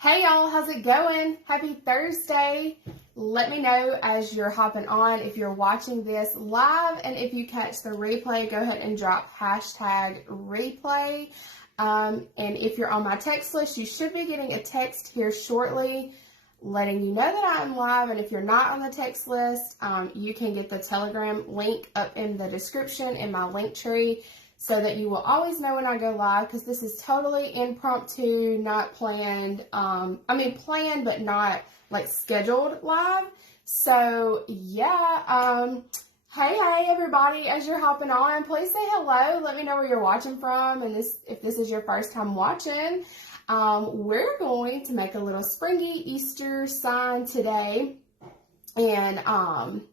Hey y'all, how's it going? Happy Thursday. Let me know as you're hopping on if you're watching this live, and if you catch the replay, go ahead and drop hashtag replay. And if you're on my text list, you should be getting a text here shortly letting you know that I'm live. And if you're not on the text list, you can get the Telegram link up in the description in my link tree, so that you will always know when I go live, because this is totally impromptu, not planned. Planned, but not like scheduled live. So yeah, hey everybody, as you're hopping on, please say hello. Let me know where you're watching from, and if this is your first time watching. We're going to make a little springy Easter sign today, and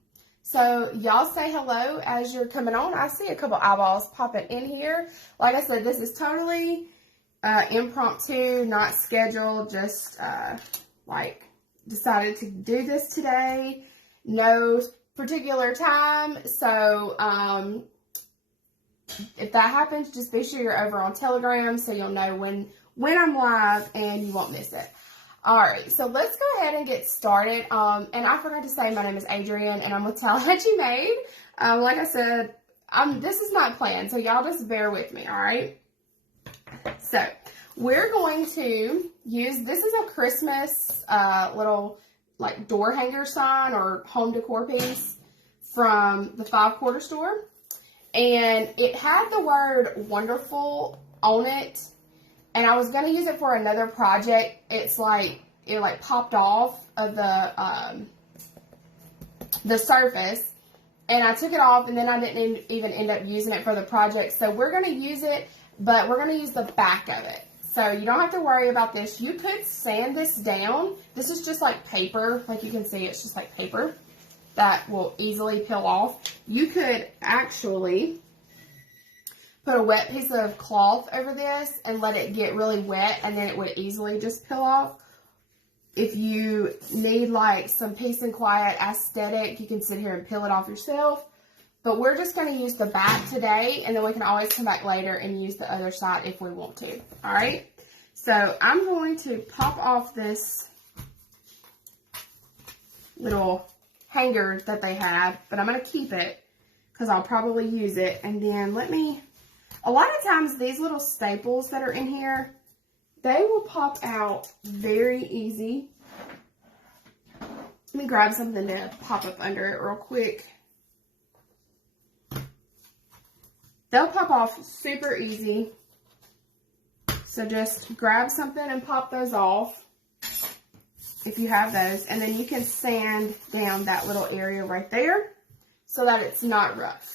so y'all say hello as you're coming on. I see a couple eyeballs popping in here. Like I said, this is totally impromptu, not scheduled, just decided to do this today. No particular time. So if that happens, just be sure you're over on Telegram so you'll know when I'm live and you won't miss it. Alright, so let's go ahead and get started. And I forgot to say, my name is Adrienne, and I'm with Tallahatchiemade. Like I said, this is not planned, so y'all just bear with me, alright? So, we're going to use, this is a Christmas little like door hanger sign or home decor piece from the 5-quarter store. And it had the word wonderful on it. And I was going to use it for another project. It's like, it like popped off of the surface. And I took it off, and then I didn't even end up using it for the project. So we're going to use it, but we're going to use the back of it. So you don't have to worry about this. You could sand this down. This is just like paper. Like you can see, it's just like paper that will easily peel off. You could actually put a wet piece of cloth over this and let it get really wet, and then it would easily just peel off. If you need like some peace and quiet aesthetic, you can sit here and peel it off yourself. But we're just going to use the back today, and then we can always come back later and use the other side if we want to. Alright, so I'm going to pop off this little hanger that they have, but I'm going to keep it because I'll probably use it. And then a lot of times these little staples that are in here, they will pop out very easy. Let me grab something to pop up under it real quick. They'll pop off super easy. So just grab something and pop those off if you have those. And then you can sand down that little area right there so that it's not rough.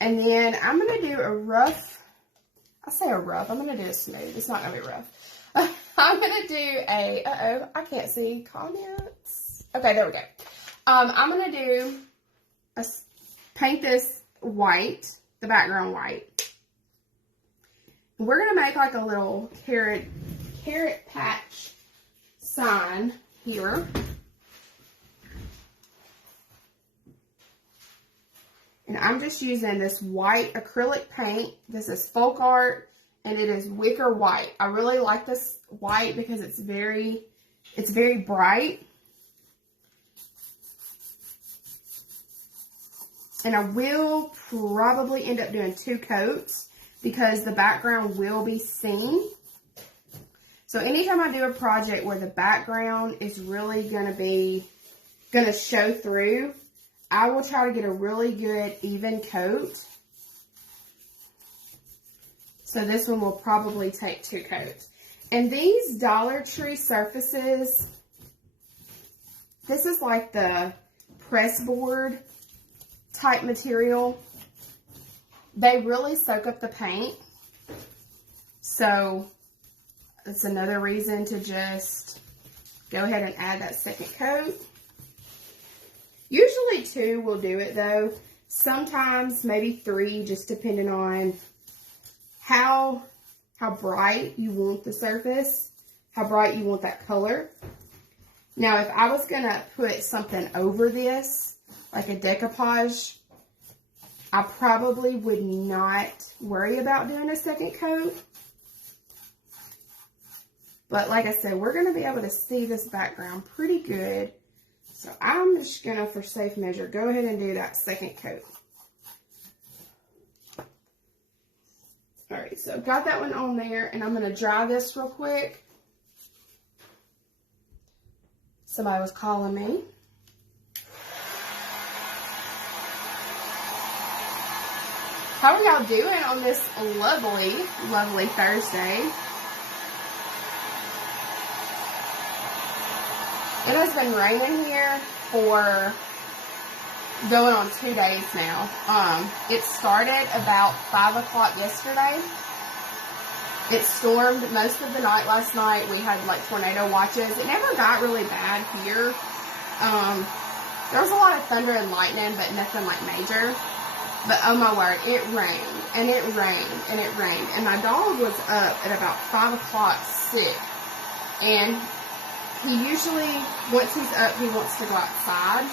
And then I'm going to do a rough, I'm going to do a smooth. It's not going to be rough. I'm going to do a, I can't see comments. Okay, there we go. I'm going to do paint this white, the background white. We're going to make like a little carrot patch sign here. And I'm just using this white acrylic paint. This is folk art, and it is wicker white. I really like this white because it's very bright. And I will probably end up doing 2 coats because the background will be seen. So anytime I do a project where the background is really going to show through, I will try to get a really good even coat. So this one will probably take 2 coats. And these Dollar Tree surfaces, this is like the press board type material. They really soak up the paint. So that's another reason to just go ahead and add that second coat. Usually 2 will do it though. Sometimes maybe 3, just depending on how bright you want the surface, how bright you want that color. Now, if I was going to put something over this, like a decoupage, I probably would not worry about doing a second coat. But like I said, we're going to be able to see this background pretty good. So I'm just going to, for safe measure, go ahead and do that second coat. All right, so I've got that one on there, and I'm going to dry this real quick. Somebody was calling me. How are y'all doing on this lovely, lovely Thursday? It has been raining here for going on 2 days now. It started about 5 o'clock yesterday. It stormed most of the night last night. We had like tornado watches. It never got really bad here. There was a lot of thunder and lightning, but nothing like major. But oh my word, it rained, and it rained, and it rained. And my dog was up at about 5 o'clock sick. And he usually, once he's up, he wants to go outside.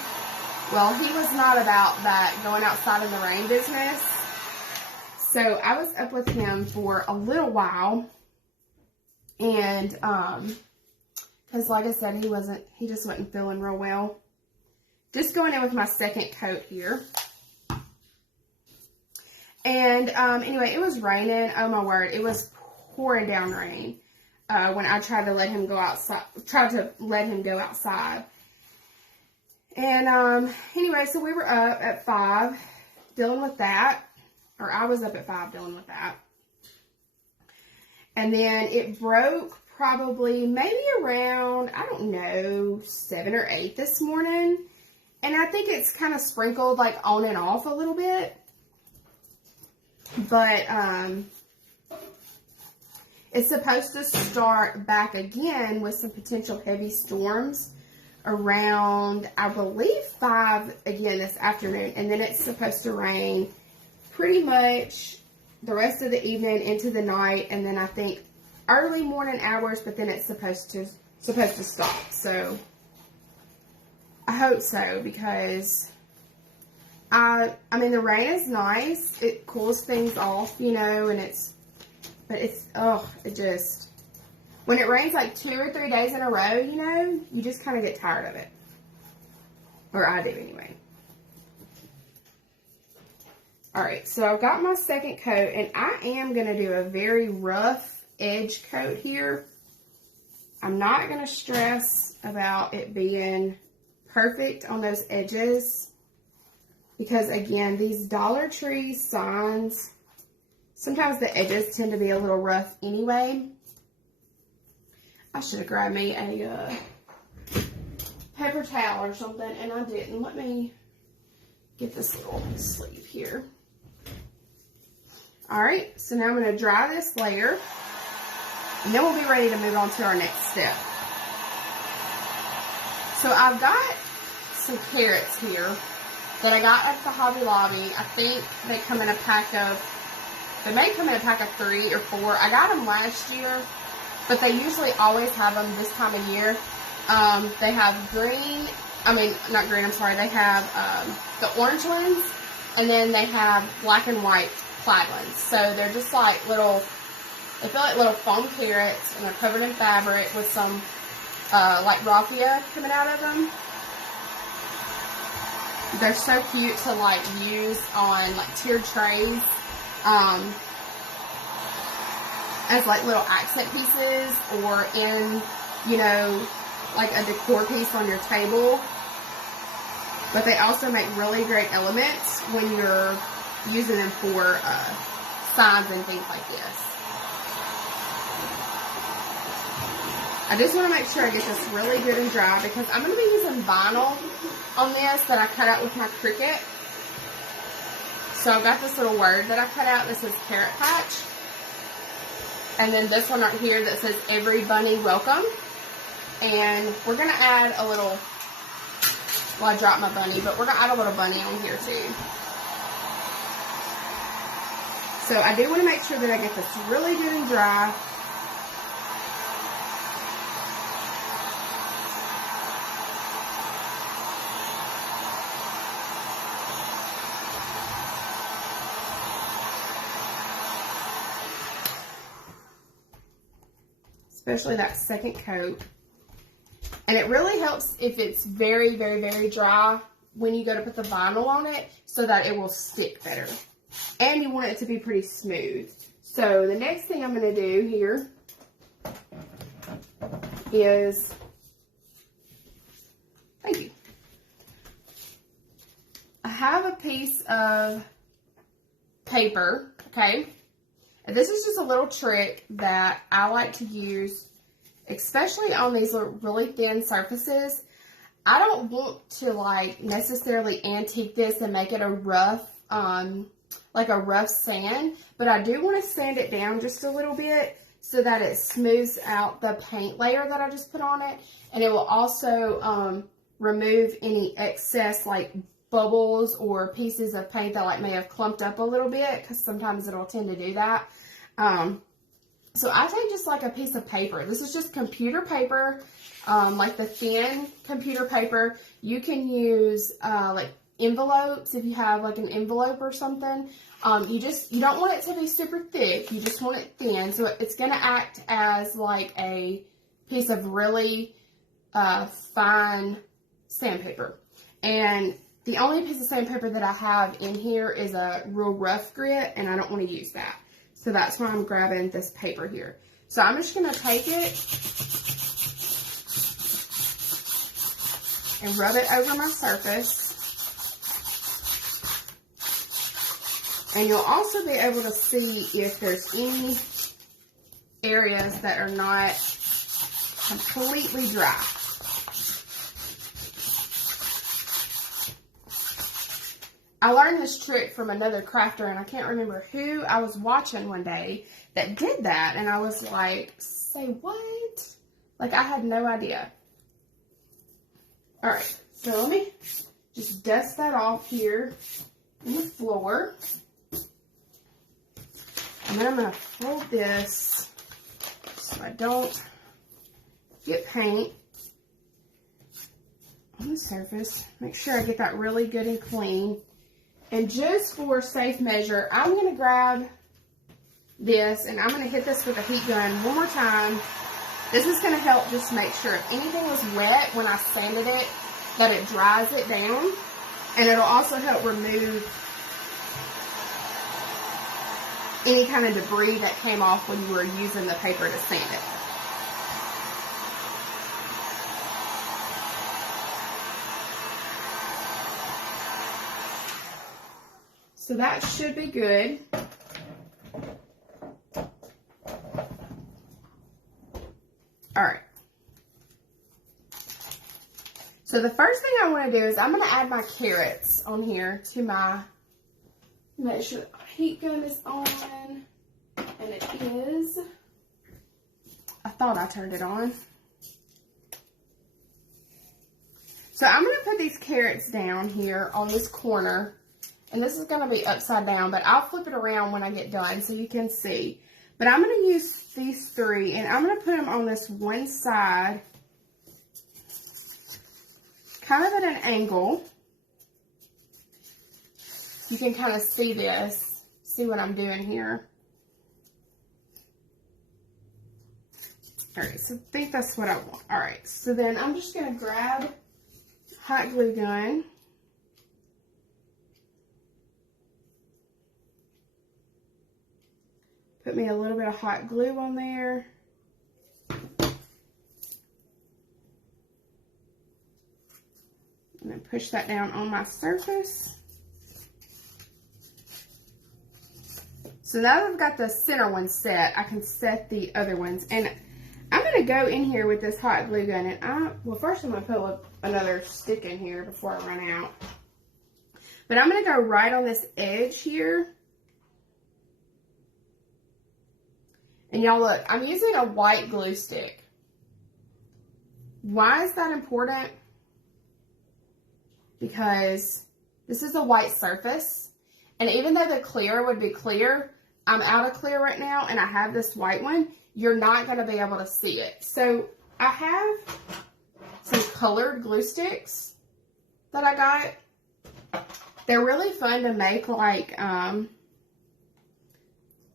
Well, he was not about that going outside in the rain business. So I was up with him for a little while. And, because like I said, he just wasn't feeling real well. Just going in with my second coat here. And, anyway, it was raining. Oh my word, it was pouring down rain. When I tried to let him go outside, And, anyway, so we were up at 5 dealing with that. Or I was up at 5 dealing with that. And then it broke probably maybe around, I don't know, 7 or 8 this morning. And I think it's kind of sprinkled like on and off a little bit. But, it's supposed to start back again with some potential heavy storms around, I believe, 5 again this afternoon. And then it's supposed to rain pretty much the rest of the evening into the night. And then I think early morning hours, but then it's supposed to stop. So I hope so, because I mean, the rain is nice. It cools things off, you know, and when it rains like 2 or 3 days in a row, you know, you just kind of get tired of it. Or I do anyway. Alright, so I've got my second coat, and I am going to do a very rough edge coat here. I'm not going to stress about it being perfect on those edges. Because, again, these Dollar Tree signs, sometimes the edges tend to be a little rough anyway. I should have grabbed me a paper towel or something, and I didn't. Let me get this little sleeve here. Alright, so now I'm going to dry this layer, and then we'll be ready to move on to our next step. So I've got some carrots here that I got at the Hobby Lobby. I think they come in a pack of, they may come in a pack of 3 or 4. I got them last year, but they usually always have them this time of year. They have green, not green, I'm sorry. They have the orange ones, and then they have black and white plaid ones. So they're just like little, they feel like little foam carrots, and they're covered in fabric with some like raffia coming out of them. They're so cute to like use on like tiered trays as like little accent pieces, or in, you know, like a decor piece on your table. But they also make really great elements when you're using them for signs and things like this. I just want to make sure I get this really good and dry, because I'm going to be using vinyl on this that I cut out with my Cricut. So I've got this little word that I cut out that says Carrot Patch. And then this one right here that says Every Bunny Welcome. And we're going to add a little, well, I dropped my bunny, but we're going to add a little bunny on here too. So I do want to make sure that I get this really good and dry. especially that second coat. And it really helps if it's very, very, very dry when you go to put the vinyl on it so that it will stick better. And you want it to be pretty smooth. So the next thing I'm going to do here is, thank you. I have a piece of paper, okay? And this is just a little trick that I like to use, especially on these really thin surfaces. I don't want to like necessarily antique this and make it a rough, like a rough sand, but I do want to sand it down just a little bit so that it smooths out the paint layer that I just put on it, and it will also remove any excess like bubbles or pieces of paint that like may have clumped up a little bit, because sometimes it'll tend to do that. So I take just like a piece of paper. This is just computer paper, like the thin computer paper. You can use like envelopes if you have like an envelope or something. You don't want it to be super thick. You just want it thin. So it's going to act as like a piece of really fine sandpaper. And the only piece of sandpaper that I have in here is a real rough grit, and I don't want to use that. So that's why I'm grabbing this paper here. So I'm just going to take it and rub it over my surface. And you'll also be able to see if there's any areas that are not completely dry. I learned this trick from another crafter, and I can't remember who I was watching one day that did that, and I was like, say what? Like, I had no idea. All right, so let me just dust that off here on the floor. And then I'm going to fold this so I don't get paint on the surface. Make sure I get that really good and clean. And just for safe measure, I'm going to grab this and I'm going to hit this with a heat gun one more time. This is going to help just make sure if anything was wet when I sanded it, that it dries it down. And it'll also help remove any kind of debris that came off when you were using the paper to sand it. So that should be good. All right. So the first thing I want to do is I'm going to add my carrots on here to my, make sure the heat gun is on, and it is. I thought I turned it on. So I'm going to put these carrots down here on this corner. And this is going to be upside down, but I'll flip it around when I get done so you can see. But I'm going to use these three, and I'm going to put them on this one side, kind of at an angle. You can kind of see this, see what I'm doing here. All right, so I think that's what I want. All right, so then I'm just going to grab hot glue gun. Put me a little bit of hot glue on there. And then push that down on my surface. So now that I've got the center one set, I can set the other ones. And I'm going to go in here with this hot glue gun. And well, first I'm going to put another stick in here before I run out. But I'm going to go right on this edge here. And y'all look, I'm using a white glue stick. Why is that important? Because this is a white surface. And even though the clear would be clear, I'm out of clear right now and I have this white one, you're not going to be able to see it. So I have some colored glue sticks that I got. They're really fun to make, like,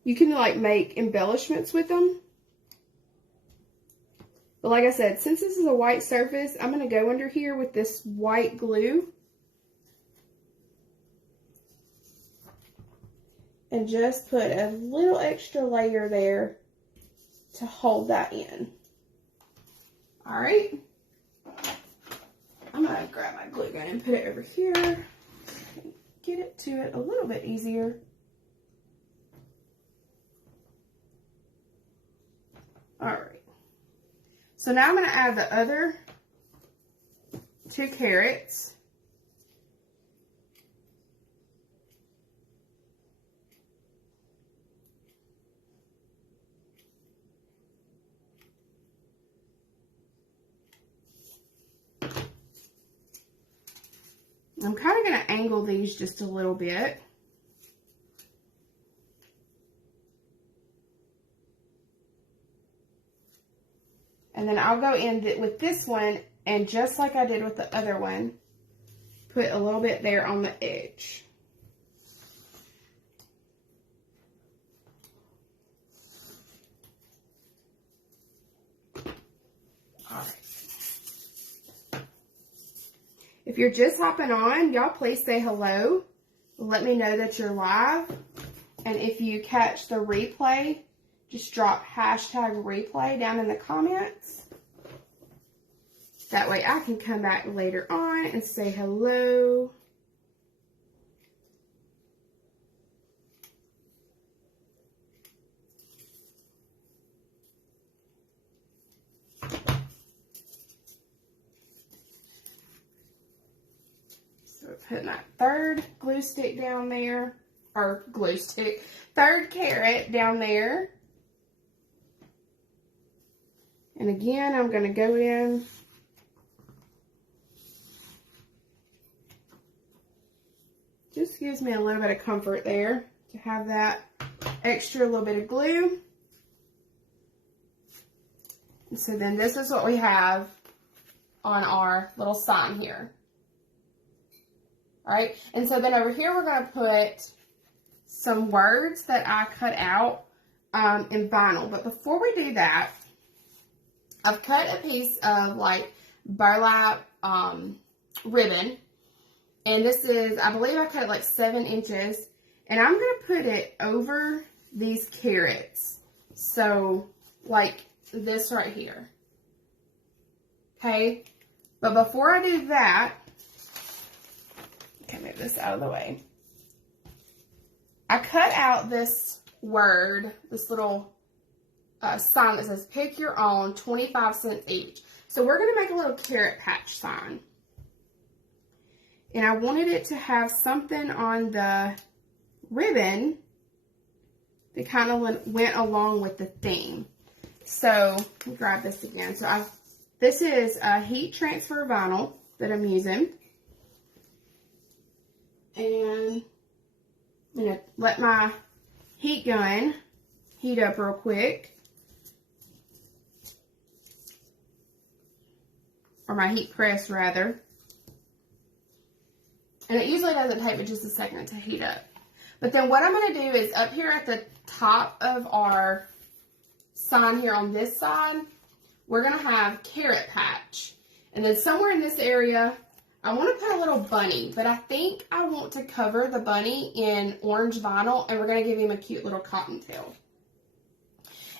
you can like make embellishments with them. But like I said, since this is a white surface, I'm going to go under here with this white glue. And just put a little extra layer there to hold that in. All right. I'm going to grab my glue gun and put it over here. Get it to it a little bit easier. All right. So now I'm going to add the other 2 carrots. I'm kind of going to angle these just a little bit. And then I'll go in with this one, and just like I did with the other one, put a little bit there on the edge. All right. If you're just hopping on, y'all please say hello. Let me know that you're live. And if you catch the replay, just drop #replay down in the comments. That way I can come back later on and say hello. So we're putting that third glue stick down there, or glue stick, third carrot down there. And again, I'm going to go in just gives me a little bit of comfort there to have that extra little bit of glue. And so then this is what we have on our little sign here. All right, and so then over here we're going to put some words that I cut out in vinyl. But before we do that, I've cut a piece of like burlap ribbon. And this is, I believe I cut it like 7 inches. And I'm going to put it over these carrots. So like this right here. Okay. But before I do that, okay, move this out of the way. I cut out this word, this little sign that says pick your own, 25 cents each. So we're going to make a little carrot patch sign. And I wanted it to have something on the ribbon that kind of went along with the theme. So let me grab this again. So this is a heat transfer vinyl that I'm using. And I'm going to let my heat gun heat up real quick. Or my heat press, rather. And it usually doesn't take me just a second to heat up. But then what I'm going to do is up here at the top of our sign here on this side, we're going to have carrot patch. And then somewhere in this area, I want to put a little bunny. But I think I want to cover the bunny in orange vinyl. And we're going to give him a cute little cottontail.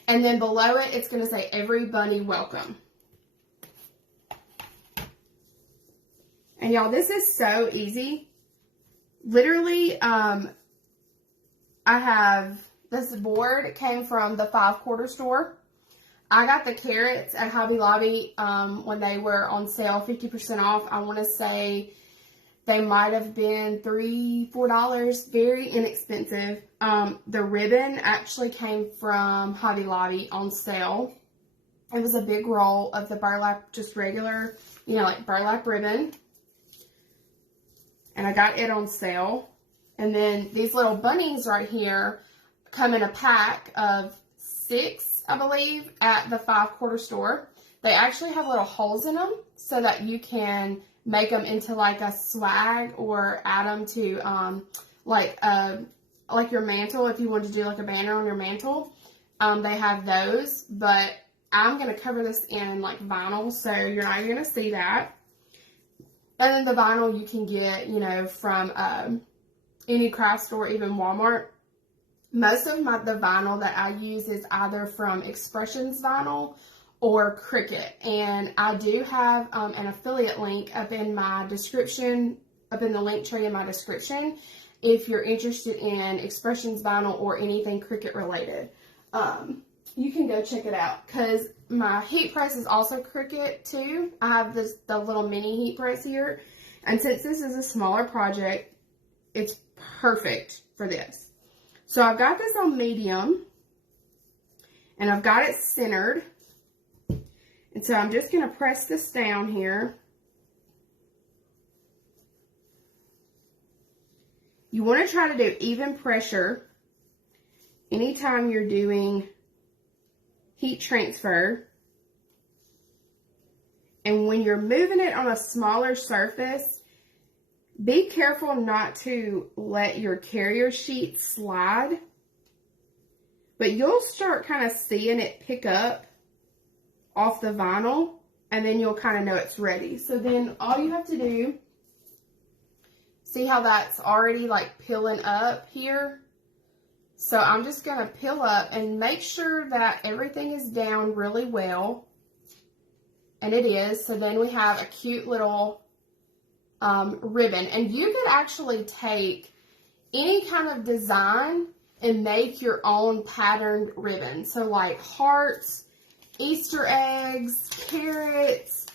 And then below it, it's going to say every bunny welcome. And y'all, this is so easy. Literally, I have this board. It came from the 5-quarter store. I got the carrots at Hobby Lobby when they were on sale, 50% off. I want to say they might have been $3, $4, very inexpensive. The ribbon actually came from Hobby Lobby on sale. It was a big roll of the burlap, just regular, like burlap ribbon. And I got it on sale. And then these little bunnies right here come in a pack of 6, I believe, at the 5-quarter store. They actually have little holes in them so that you can make them into like a swag or add them to like your mantle if you want to do like a banner on your mantle. They have those, but I'm going to cover this in like vinyl, so you're not even going to see that. And then the vinyl you can get, you know, from any craft store, even Walmart. Most of the vinyl that I use is either from Expressions Vinyl or Cricut. And I do have an affiliate link up in my description, up in the link tree in my description, if you're interested in Expressions Vinyl or anything Cricut related. You can go check it out, because my heat press is also Cricut too. I have the little mini heat press here, and since this is a smaller project, it's perfect for this. So I've got this on medium, and I've got it centered, and so I'm just going to press this down here. You want to try to do even pressure anytime you're doing heat transfer. And when you're moving it on a smaller surface, be careful not to let your carrier sheet slide. But you'll start kind of seeing it pick up off the vinyl, and then you'll kind of know it's ready. So then all you have to do, see how that's already like peeling up here? So I'm just going to peel up and make sure that everything is down really well. And it is. So then we have a cute little ribbon. And you could actually take any kind of design and make your own patterned ribbon. So like hearts, Easter eggs, carrots,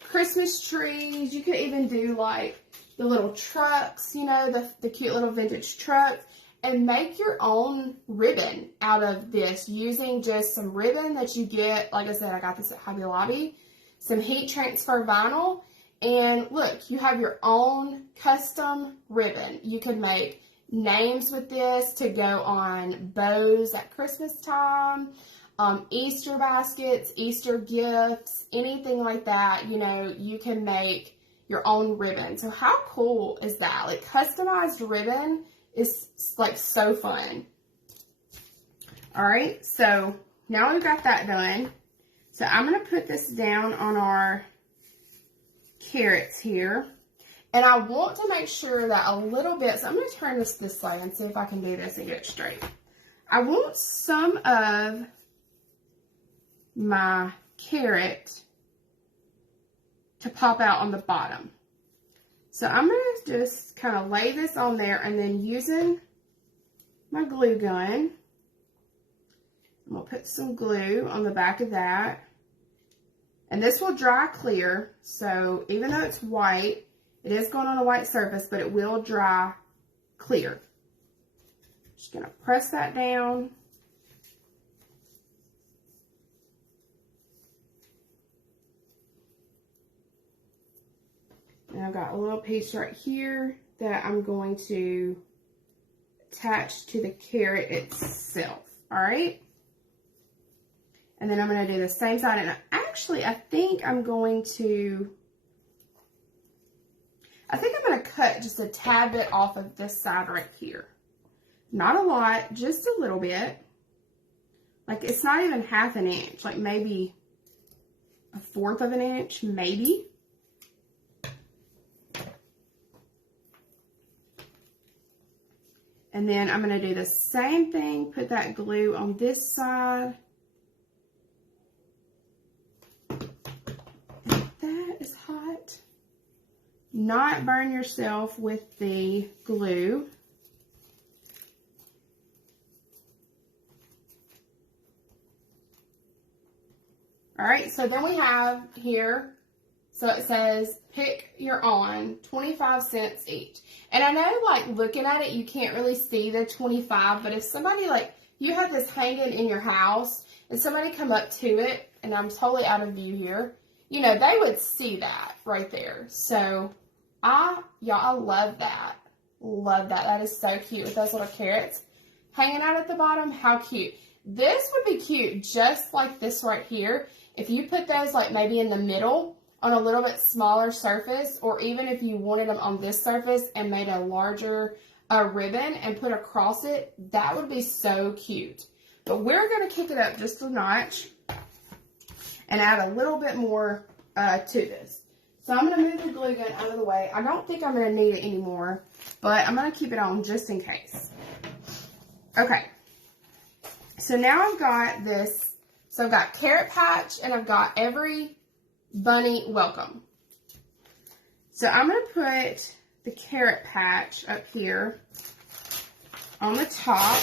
Christmas trees. You could even do like the little trucks, you know, the cute little vintage trucks. And make your own ribbon out of this using just some ribbon that you get. Like I said, I got this at Hobby Lobby. Some heat transfer vinyl. And look, you have your own custom ribbon. You can make names with this to go on bows at Christmas time, Easter baskets, Easter gifts, anything like that. You know, you can make your own ribbon. So how cool is that? Like, customized ribbon is like so fun. All right, so now we've got that done. So I'm going to put this down on our carrots here. And I want to make sure that a little bit, so I'm going to turn this way and see if I can do this and get it straight. I want some of my carrot to pop out on the bottom. So I'm going to just kind of lay this on there, and then using my glue gun, I'm going to put some glue on the back of that. And this will dry clear, so even though it's white, it is going on a white surface, but it will dry clear. Just going to press that down. And I've got a little piece right here that I'm going to attach to the carrot itself. All right. And then I'm going to do the same side. And actually, I think I'm going to cut just a tad bit off of this side right here. Not a lot, just a little bit. Like, it's not even half an inch, like maybe 1/4 of an inch, maybe. And then I'm going to do the same thing, put that glue on this side. And that is hot. Not burn yourself with the glue. All right, so then we have here, so it says pick your own, 25 cents each. And I know, like, looking at it, you can't really see the 25, but if somebody, like, you have this hanging in your house and somebody come up to it, and I'm totally out of view here, you know, they would see that right there. So I love that. Love that. That is so cute with those little carrots hanging out at the bottom. How cute. This would be cute just like this right here. If you put those like maybe in the middle on a little bit smaller surface, or even if you wanted them on this surface and made a larger ribbon and put across it, that would be so cute. But we're going to kick it up just a notch. and add a little bit more to this. So I'm going to move the glue gun out of the way. I don't think I'm going to need it anymore, but I'm going to keep it on just in case. Okay. So now I've got this. So I've got Carrot Patch, and I've got Every Bunny Welcome. So I'm going to put the Carrot Patch up here on the top.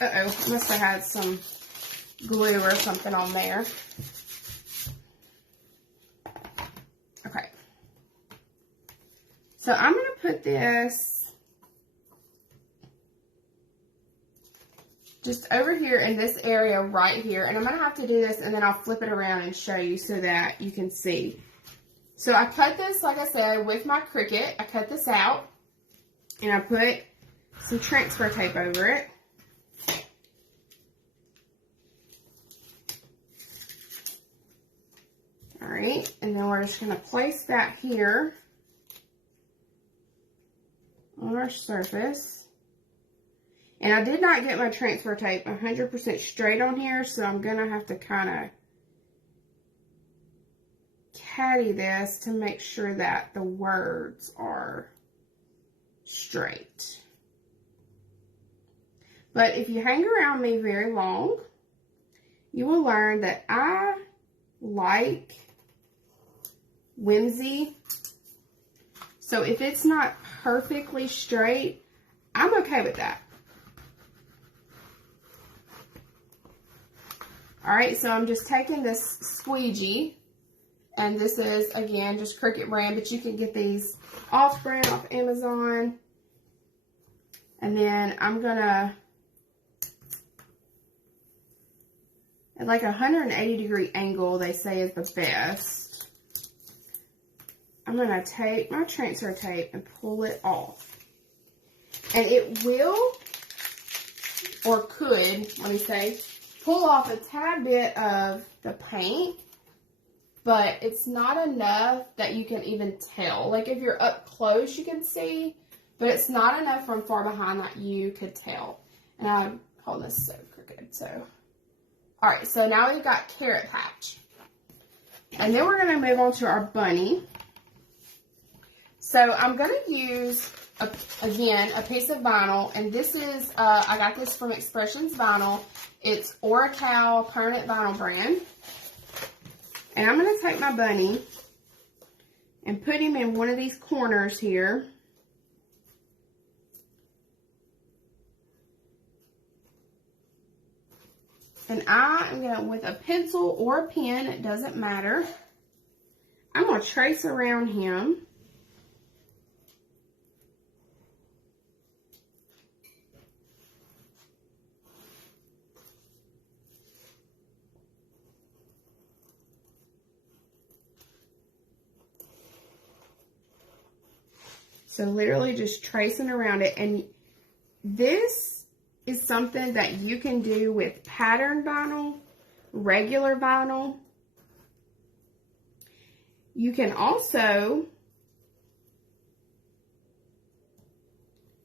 Uh-oh, I must have had some glue or something on there. Okay. So I'm going to put this just over here in this area right here. And I'm going to have to do this, and then I'll flip it around and show you so that you can see. So I cut this, like I said, with my Cricut. I cut this out, and I put some transfer tape over it. All right, and then we're just going to place that here on our surface. And I did not get my transfer tape 100% straight on here, so I'm going to have to kind of caddy this to make sure that the words are straight. But if you hang around me very long, you will learn that I like whimsy. So if it's not perfectly straight, I'm okay with that. All right, so I'm just taking this squeegee, and this is, again, just Cricut brand, but you can get these off-brand off Amazon. And then I'm gonna, at like a 180-degree angle, they say is the best. I'm gonna take my transfer tape and pull it off. And it will, or could, let me say, pull off a tad bit of the paint, but it's not enough that you can even tell. Like if you're up close, you can see, but it's not enough from far behind that you could tell. And I'm holding this so crooked, so. All right, so now we've got Carrot Patch. And then we're gonna move on to our bunny. So I'm gonna use, again, a piece of vinyl, and this is, I got this from Expressions Vinyl. It's Oracal Permanent Vinyl brand. And I'm going to take my bunny and put him in one of these corners here. And I am going to, with a pencil or a pen, it doesn't matter, I'm going to trace around him. So literally just tracing around it. And this is something that you can do with pattern vinyl, regular vinyl. You can also,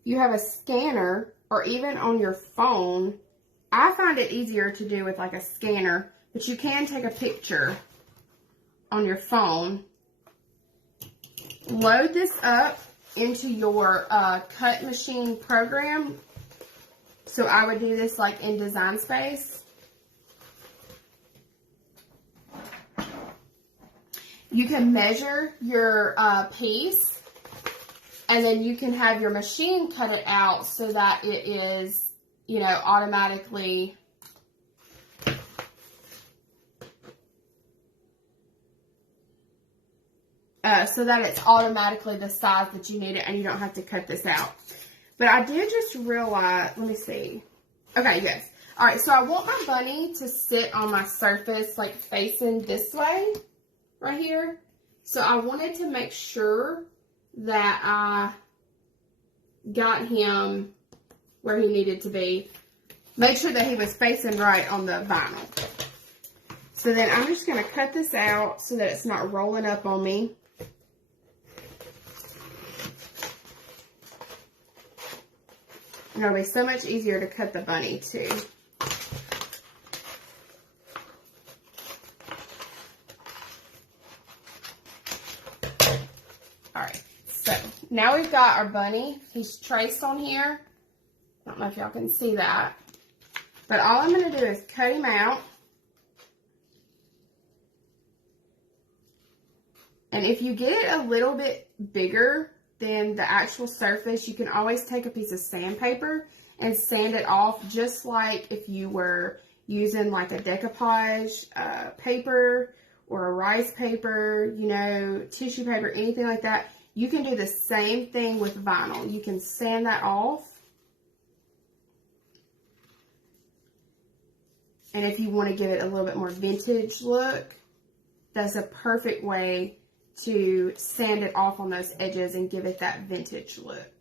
you have a scanner, or even on your phone. I find it easier to do with like a scanner, but you can take a picture on your phone. Load this up into your cut machine program. So I would do this like in Design Space. You can measure your piece, and then you can have your machine cut it out so that it is, you know, automatically the size that you need it, and you don't have to cut this out. But I did just realize, let me see. Okay, yes. All right, so I want my bunny to sit on my surface, like facing this way, right here. So I wanted to make sure that I got him where he needed to be. Make sure that he was facing right on the vinyl. So then I'm just going to cut this out so that it's not rolling up on me. And it'll be so much easier to cut the bunny too. Now we've got our bunny. He's traced on here. I don't know if y'all can see that. But all I'm going to do is cut him out. And if you get it a little bit bigger than the actual surface, you can always take a piece of sandpaper and sand it off, just like if you were using like a decoupage paper or a rice paper, you know, tissue paper, anything like that. You can do the same thing with vinyl. You can sand that off. And if you want to give it a little bit more vintage look, that's a perfect way to sand it off on those edges and give it that vintage look.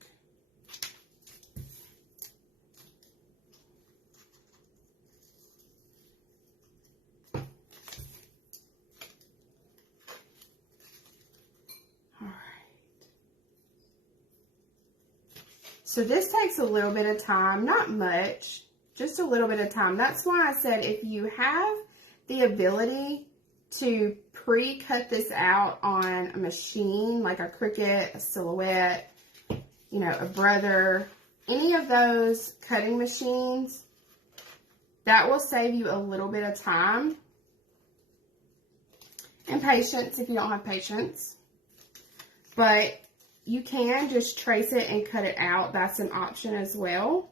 So this takes a little bit of time, not much, just a little bit of time. That's why I said if you have the ability to pre-cut this out on a machine, like a Cricut, a Silhouette, you know, a Brother, any of those cutting machines, that will save you a little bit of time and patience if you don't have patience. But you can just trace it and cut it out. That's an option as well.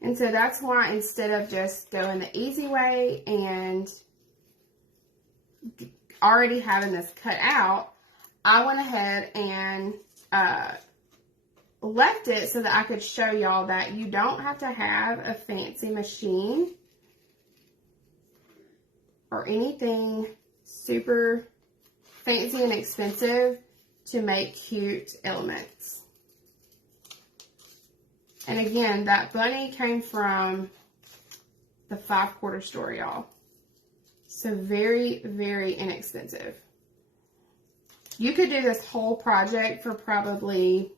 And so that's why instead of just going the easy way and already having this cut out, I went ahead and left it so that I could show y'all that you don't have to have a fancy machine or anything super fancy and expensive to make cute elements. And again, that bunny came from the 5-quarter store, y'all. So very, very inexpensive. You could do this whole project for probably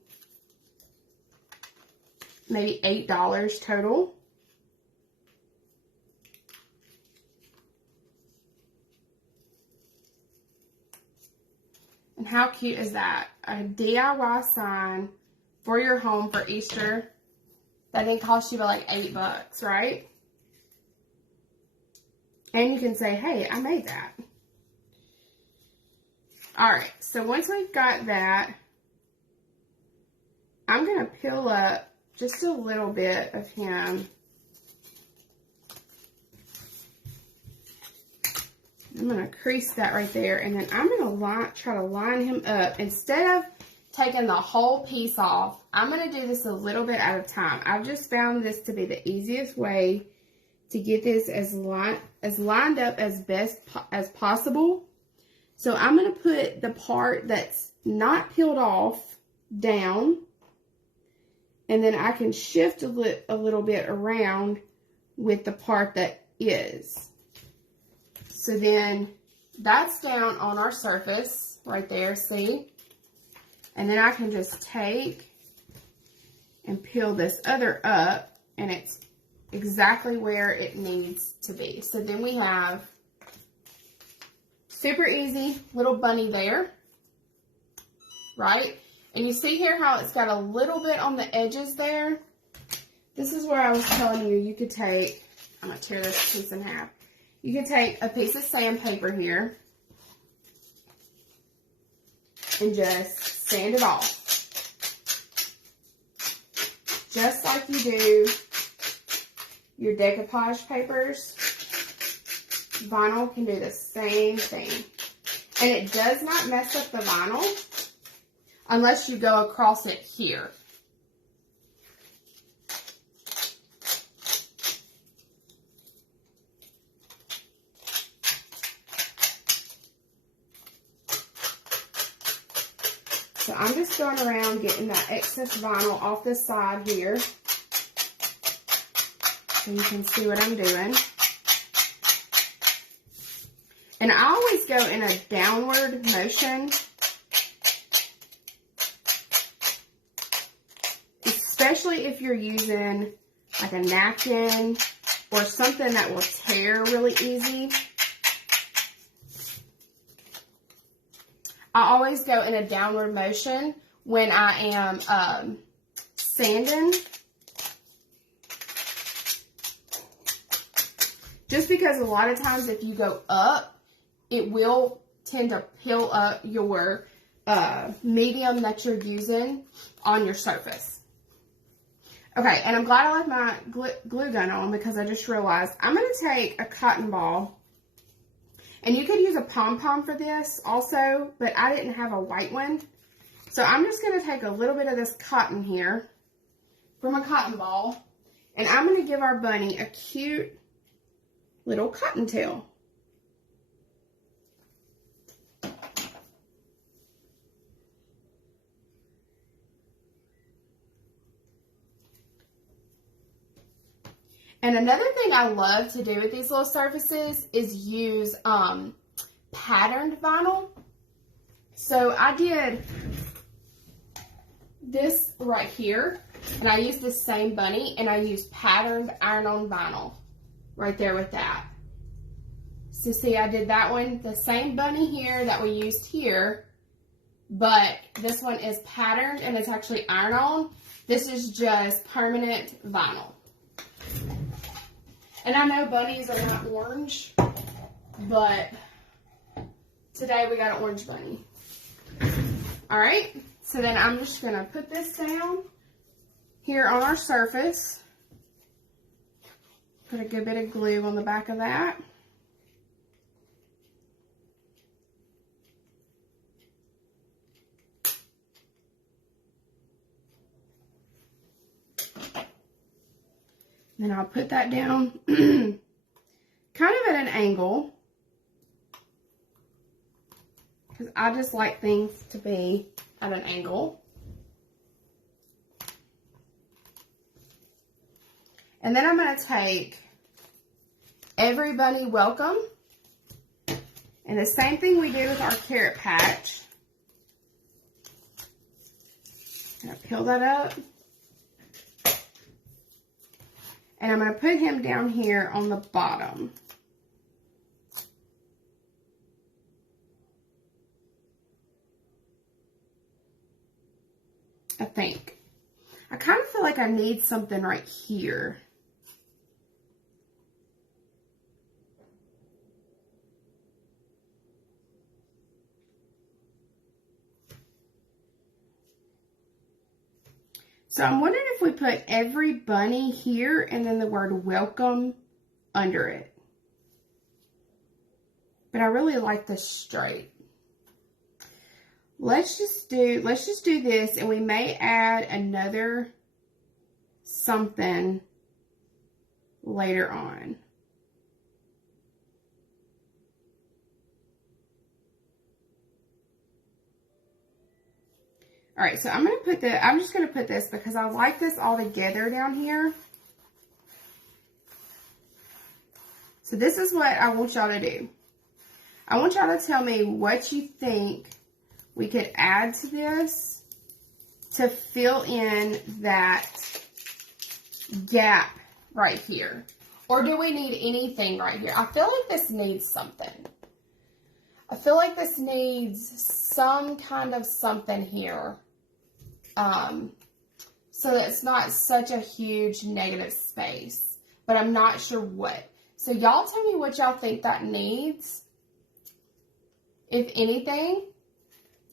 maybe $8 total. And how cute is that? A DIY sign for your home for Easter. That didn't cost you but like $8, right? And you can say, hey, I made that. Alright, so once we've got that, I'm going to peel up just a little bit of him. I'm going to crease that right there, and then I'm going to try to line him up. Instead of taking the whole piece off, I'm going to do this a little bit at a time. I've just found this to be the easiest way to get this as lined up as best as possible. So I'm going to put the part that's not peeled off down, and then I can shift a little bit around with the part that is. So then that's down on our surface right there, see? And then I can just take and peel this other up, and it's exactly where it needs to be. So then we have super easy little bunny there, right? And you see here how it's got a little bit on the edges there? This is where I was telling you, you could take, I'm going to tear this piece in half. You can take a piece of sandpaper here and just sand it off. Just like you do your decoupage papers, vinyl can do the same thing. And it does not mess up the vinyl unless you go across it here. So I'm just going around getting that excess vinyl off the side here. So you can see what I'm doing. And I always go in a downward motion, especially if you're using like a napkin or something that will tear really easy. I always go in a downward motion when I am sanding. Just because a lot of times if you go up, it will tend to peel up your medium that you're using on your surface. Okay, and I'm glad I left my glue gun on because I just realized I'm going to take a cotton ball. And you could use a pom-pom for this also, but I didn't have a white one. So I'm just going to take a little bit of this cotton here from a cotton ball. And I'm going to give our bunny a cute little cottontail. And another thing I love to do with these little surfaces is use patterned vinyl. So I did this right here, and I used this same bunny, and I used patterned iron-on vinyl right there with that. So see, I did that one, the same bunny here that we used here, but this one is patterned and it's actually iron-on. This is just permanent vinyl. And I know bunnies are not orange, but today we got an orange bunny. All right, so then I'm just gonna put this down here on our surface. Put a good bit of glue on the back of that. Then I'll put that down kind of at an angle, because I just like things to be at an angle. And then I'm going to take Every Bunny Welcome, and the same thing we do with our carrot patch. I'm going to peel that up. And I'm going to put him down here on the bottom. I think. I kind of feel like I need something right here. So I'm wondering if we put Every Bunny here and then the word welcome under it. But I really like this straight. Let's just do this, and we may add another something later on. All right, so I'm just going to put this because I like this all together down here. So this is what I want y'all to do. I want y'all to tell me what you think we could add to this to fill in that gap right here. Or do we need anything right here? I feel like this needs something. I feel like this needs some kind of something here. So that it's not such a huge negative space. But I'm not sure what. So y'all tell me what y'all think that needs, if anything.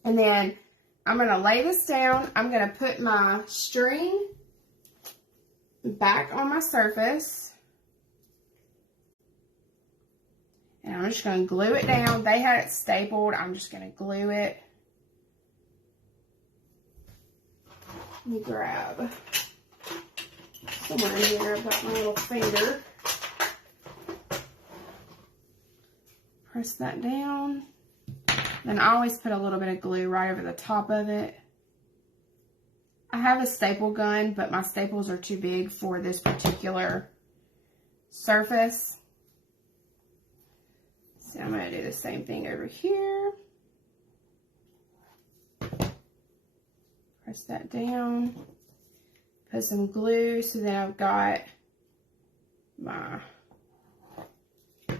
And then I'm going to lay this down. I'm going to put my string back on my surface. And I'm just going to glue it down. They had it stapled. I'm just going to glue it. Let me grab somewhere in here. I've got my little finger. Press that down. Then I always put a little bit of glue right over the top of it. I have a staple gun, but my staples are too big for this particular surface. So I'm going to do the same thing over here. Press that down. Put some glue so that I've got my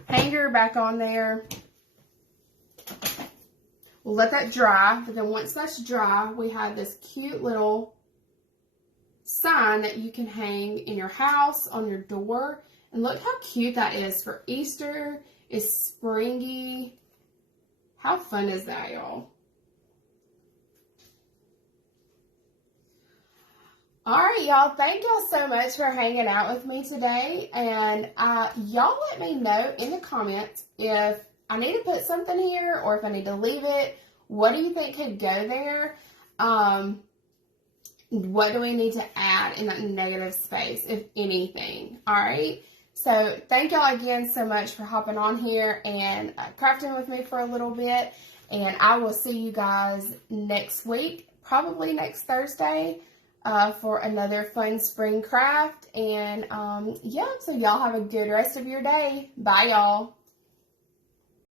hanger back on there. We'll let that dry, but then once that's dry, we have this cute little sign that you can hang in your house, on your door. And look how cute that is for Easter. It's springy. How fun is that, y'all? All right, y'all. Thank y'all so much for hanging out with me today. And y'all let me know in the comments if I need to put something here or if I need to leave it. What do you think could go there? What do we need to add in that negative space, if anything? All right. So thank y'all again so much for hopping on here and crafting with me for a little bit. And I will see you guys next week, probably next Thursday, for another fun spring craft. And yeah, so y'all have a good rest of your day. Bye, y'all.